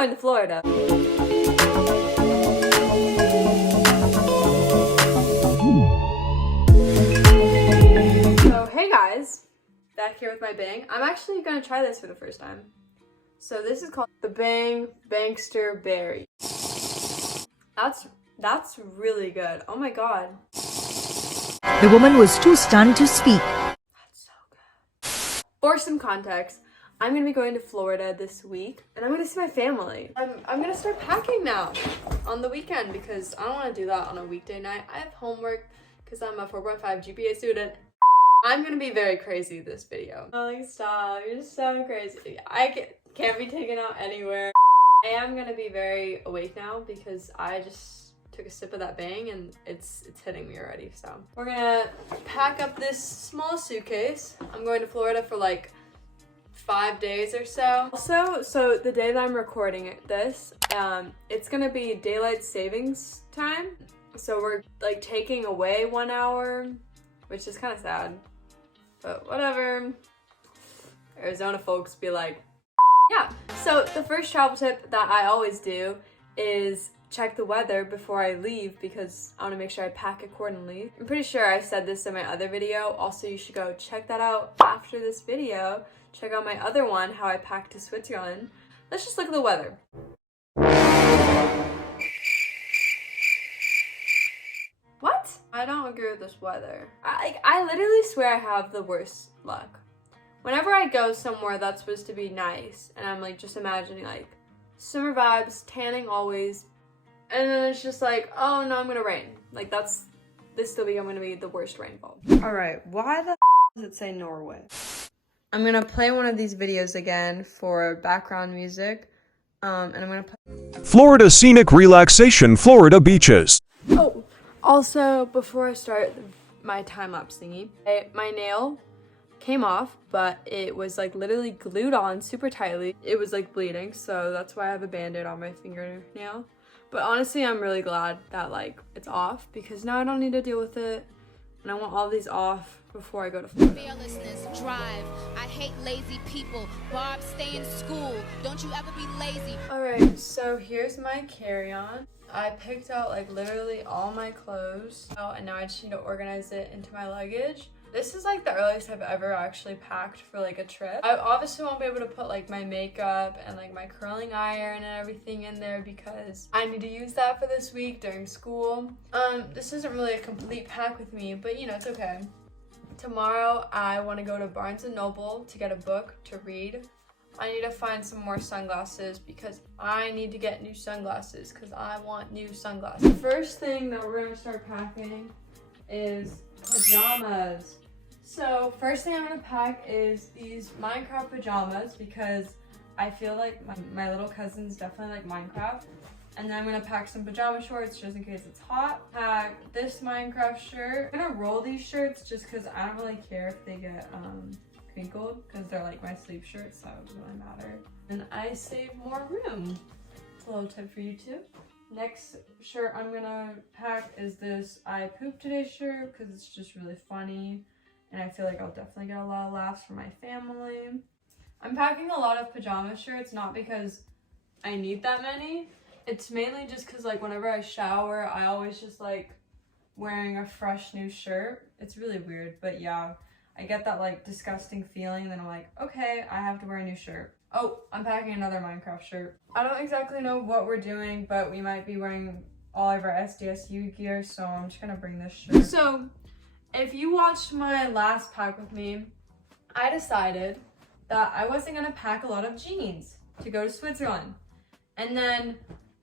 going to Florida. So hey guys, back here with my bang. I'm actually gonna try this for the first time. So this is called the Bang Bangster Berry. That's really good. Oh my god. The woman was too stunned to speak. That's so good. For some context, I'm gonna be going to Florida this week and I'm gonna see my family. I'm gonna start packing now on the weekend because I don't wanna do that on a weekday night. I have homework because I'm a 4.5 GPA student. I'm gonna be very crazy this video. Oh, like stop, you're so crazy. I can't be taken out anywhere. I am gonna be very awake now because I just took a sip of that bang and it's hitting me already. So we're gonna pack up this small suitcase. I'm going to Florida for like 5 days or so. Also, so the day that I'm recording this, it's gonna be daylight savings time. So we're like taking away 1 hour, which is kind of sad, but whatever. Arizona folks be like, yeah. So the first travel tip that I always do is check the weather before I leave because I want to make sure I pack accordingly. I'm pretty sure I said this in my other video. Also, you should go check that out after this video. Check out my other one, how I packed to Switzerland. Let's just look at the weather. What? I don't agree with this weather. I literally swear I have the worst luck. Whenever I go somewhere that's supposed to be nice, and I'm like just imagining like summer vibes, tanning always, and then it's just like, oh no, I'm gonna rain. Like this week I'm gonna be the worst rainfall. All right, why the does it say Norway? I'm gonna play one of these videos again for background music, and I'm gonna play Florida Scenic Relaxation, Florida Beaches. Oh, also, before I start my time-lapse thingy, my nail came off, but it was like literally glued on super tightly. It was like bleeding, so that's why I have a band-aid on my fingernail. But honestly, I'm really glad that like it's off because now I don't need to deal with it, and I want all these off before I go to Florida. Fearlessness, drive. I hate lazy people. Barb, stay in school. Don't you ever be lazy. Alright, so here's my carry-on. I picked out like literally all my clothes and now I just need to organize it into my luggage. This is like the earliest I've ever actually packed for like a trip. I obviously won't be able to put like my makeup and like my curling iron and everything in there because I need to use that for this week during school. This isn't really a complete pack with me, but you know, it's okay. Tomorrow I want to go to Barnes & Noble to get a book to read. I need to find some more sunglasses because I need to get new sunglasses because I want new sunglasses. The first thing that we're going to start packing is pajamas. So first thing I'm going to pack is these Minecraft pajamas because I feel like my little cousins definitely like Minecraft. And then I'm going to pack some pajama shorts just in case it's hot. Pack this Minecraft shirt. I'm going to roll these shirts just because I don't really care if they get crinkled because they're like my sleep shirts, so it doesn't really matter. And I save more room. It's a little tip for you too. Next shirt I'm gonna pack is this I pooped today shirt because it's just really funny and I feel like I'll definitely get a lot of laughs from my family. I'm packing a lot of pajama shirts not because I need that many. It's mainly just because like whenever I shower I always just like wearing a fresh new shirt. It's really weird, but yeah. I get that like disgusting feeling, then I'm like, okay, I have to wear a new shirt. Oh, I'm packing another Minecraft shirt. I don't exactly know what we're doing, but we might be wearing all of our SDSU gear, so I'm just gonna bring this shirt. So, if you watched my last pack with me, I decided that I wasn't gonna pack a lot of jeans to go to Switzerland. And then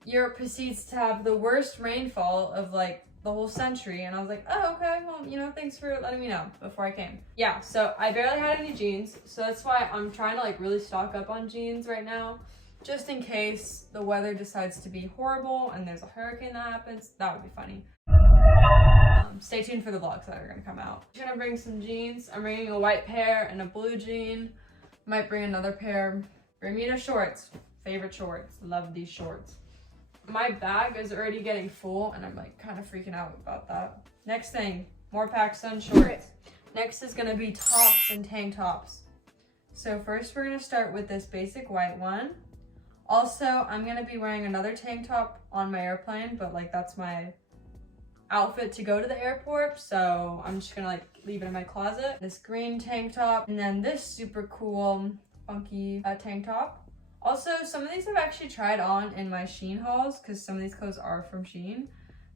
Europe proceeds to have the worst rainfall of like the whole century, and I was like, oh, okay, well, you know, thanks for letting me know before I came. Yeah, so I barely had any jeans, so that's why I'm trying to like really stock up on jeans right now, just in case the weather decides to be horrible and there's a hurricane that happens. That would be funny. Stay tuned for the vlogs that are gonna come out. I'm gonna bring some jeans. I'm bringing a white pair and a blue jean. Might bring another pair. Bermuda shorts, favorite shorts, love these shorts. My bag is already getting full and I'm like kind of freaking out about that. Next thing, more packs on shorts. Next is gonna be tops and tank tops. So first we're gonna start with this basic white one. Also, I'm gonna be wearing another tank top on my airplane, but like that's my outfit to go to the airport, so I'm just gonna like leave it in my closet. This green tank top, and then this super cool funky tank top. Also, some of these I've actually tried on in my Shein hauls because some of these clothes are from Shein.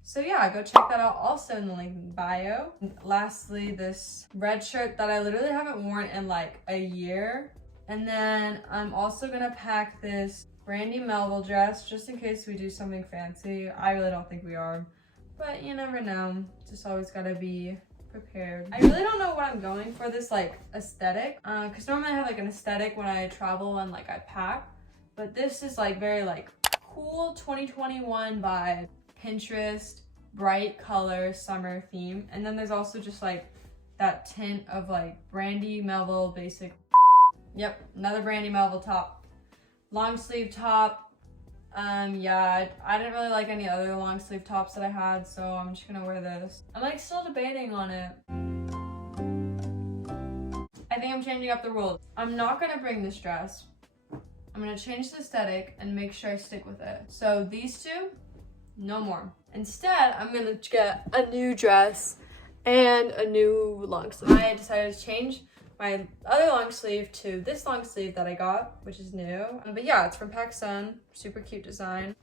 So yeah, go check that out also in the link in the bio. And lastly, this red shirt that I literally haven't worn in like a year. And then I'm also gonna pack this Brandy Melville dress just in case we do something fancy. I really don't think we are, but you never know. Just always gotta be prepared. I really don't know what I'm going for this like aesthetic, because normally I have like an aesthetic when I travel and like I pack, but this is like very like cool 2021 vibe, Pinterest, bright color, summer theme. And then there's also just like that tint of like Brandy Melville basic. Yep, another Brandy Melville top. Long sleeve top. Yeah, I didn't really like any other long sleeve tops that I had, so I'm just gonna wear this. I'm like still debating on it. I think I'm changing up the rules. I'm not gonna bring this dress. I'm gonna change the aesthetic and make sure I stick with it. So these two, no more. Instead, I'm gonna get a new dress and a new long sleeve. I decided to change my other long sleeve to this long sleeve that I got, which is new. But yeah, it's from PacSun, super cute design.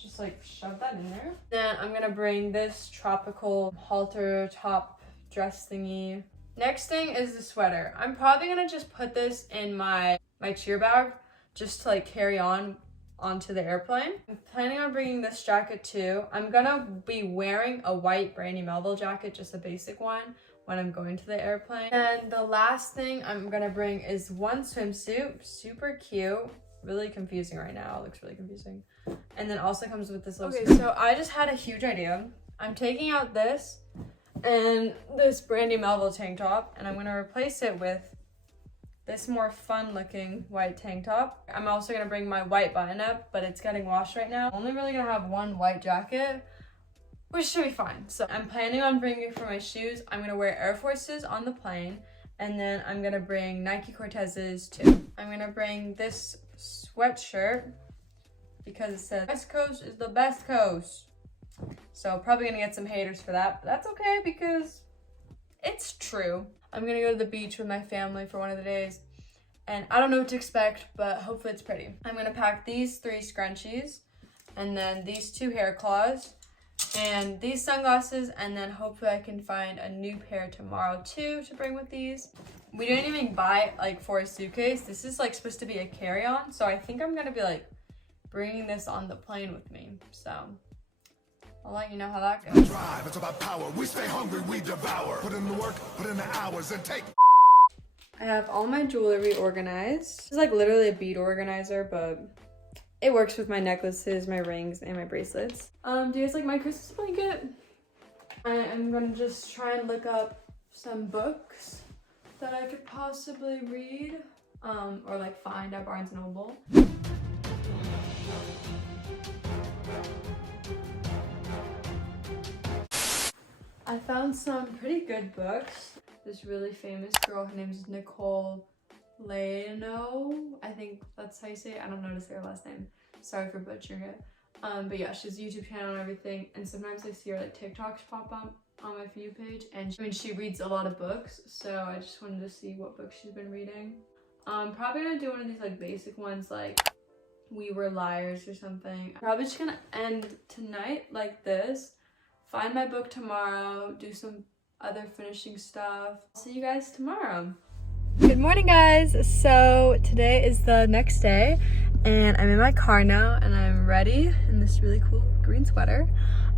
Just like shove that in there. Then I'm gonna bring this tropical halter top dress thingy. Next thing is the sweater. I'm probably gonna just put this in my cheer bag just to like carry on onto the airplane. I'm planning on bringing this jacket too. I'm gonna be wearing a white Brandy Melville jacket, just a basic one, when I'm going to the airplane. And the last thing I'm gonna bring is one swimsuit, super cute, really confusing right now, it looks really confusing. And then also comes with this little skirt. So I just had a huge idea. I'm taking out this and this Brandy Melville tank top, and I'm gonna replace it with this more fun looking white tank top. I'm also gonna bring my white button up, but it's getting washed right now. Only really gonna have one white jacket, which should be fine. So I'm planning on bringing for my shoes, I'm gonna wear Air Forces on the plane, and then I'm gonna bring Nike Cortezes too. I'm gonna bring this sweatshirt because it says West Coast is the best coast. So probably gonna get some haters for that, but that's okay because it's true. I'm gonna go to the beach with my family for one of the days, and I don't know what to expect, but hopefully it's pretty. I'm gonna pack these 3 scrunchies, and then these 2 hair claws, and these sunglasses, and then hopefully I can find a new pair tomorrow too to bring with these. We didn't even buy like for a suitcase. This is like supposed to be a carry-on, so I think I'm gonna be like bringing this on the plane with me. So I'll let you know how that goes. Drive, it's about power. We stay hungry, we devour. Put in the work, put in the hours, and take. I have all my jewelry organized. It's like literally a bead organizer, but it works with my necklaces, my rings, and my bracelets. Do you guys like my Christmas blanket? I am gonna just try and look up some books that I could possibly read, or like find at Barnes & Noble. I found some pretty good books. This really famous girl, her name is Nicole Lano. I think that's how you say it. I don't know how to say her last name. Sorry for butchering it. But yeah, she has a YouTube channel and everything. And sometimes I see her like TikToks pop up on my For You page. And she reads a lot of books. So I just wanted to see what books she's been reading. Probably gonna do one of these like basic ones like We Were Liars or something. Probably just gonna end tonight like this. Find my book tomorrow, do some other finishing stuff. See you guys tomorrow. Good morning, guys. So today is the next day and I'm in my car now and I'm ready in this really cool green sweater.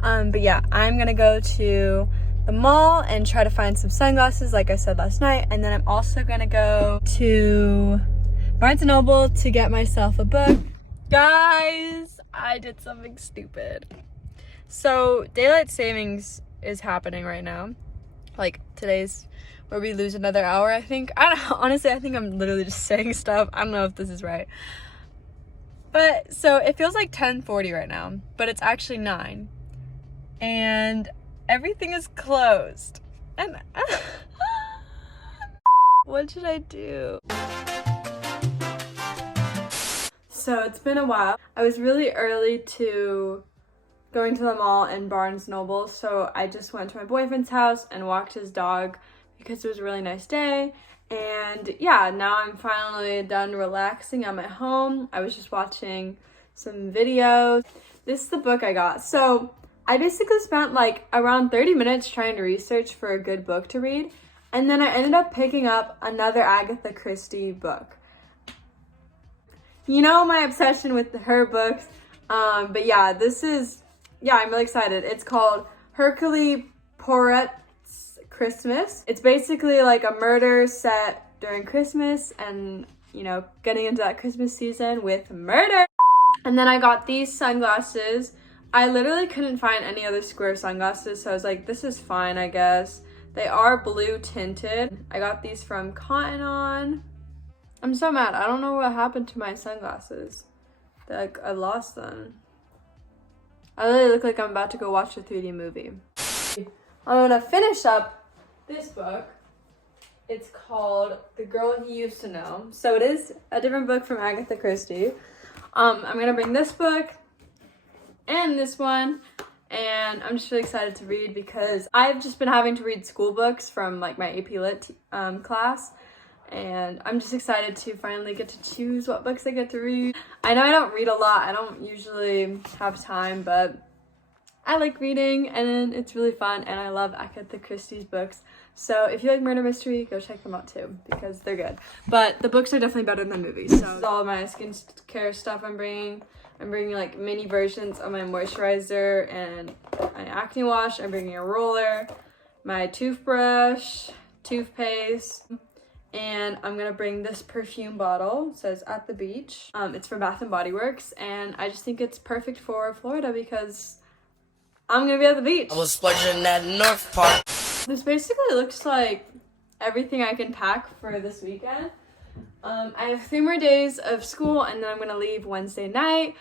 But yeah, I'm gonna go to the mall and try to find some sunglasses like I said last night, and then I'm also gonna go to Barnes & Noble to get myself a book. Guys, I did something stupid. So daylight savings is happening right now. Like today's where we lose another hour, I think. I don't know, honestly, I think I'm literally just saying stuff. I don't know if this is right. But so it feels like 10:40 right now, but it's actually 9. And everything is closed. And what should I do? So it's been a while. I was really early to going to the mall and Barnes Noble, so I just went to my boyfriend's house and walked his dog because it was a really nice day. And yeah, now I'm finally done relaxing at my home. I was just watching some videos. This is the book I got. So I basically spent like around 30 minutes trying to research for a good book to read, and then I ended up picking up another Agatha Christie book. You know my obsession with her books, but yeah, I'm really excited. It's called Hercule Poirot's Christmas. It's basically like a murder set during Christmas and, you know, getting into that Christmas season with murder. And then I got these sunglasses. I literally couldn't find any other square sunglasses, so I was like, this is fine, I guess. They are blue tinted. I got these from Cotton On. I'm so mad. I don't know what happened to my sunglasses. Like, I lost them. I literally look like I'm about to go watch a 3D movie. I'm gonna finish up this book. It's called The Girl He Used to Know. So it is a different book from Agatha Christie. I'm gonna bring this book and this one, and I'm just really excited to read because I've just been having to read school books from like my AP Lit class, and I'm just excited to finally get to choose what books I get to read. I know I don't read a lot. I don't usually have time, but I like reading and it's really fun, and I love Agatha Christie's books. So if you like murder mystery, go check them out too because they're good. But the books are definitely better than movies. So this is all of my skincare stuff I'm bringing. I'm bringing like mini versions of my moisturizer and my acne wash. I'm bringing a roller, my toothbrush, toothpaste, and I'm gonna bring this perfume bottle. It says At the Beach. It's from Bath & Body Works, and I just think it's perfect for Florida because I'm gonna be at the beach. I was splurging that North Park. This basically looks like everything I can pack for this weekend. I have 3 more days of school, and then I'm gonna leave Wednesday night.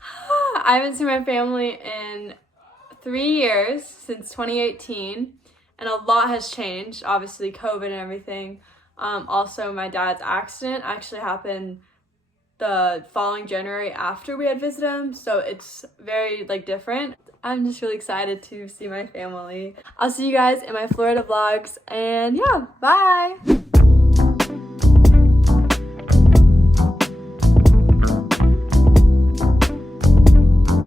I haven't seen my family in 3 years, since 2018, and a lot has changed. Obviously, COVID and everything. Also, my dad's accident actually happened the following January after we had visited him, so it's very like different. I'm just really excited to see my family. I'll see you guys in my Florida vlogs, and yeah, bye!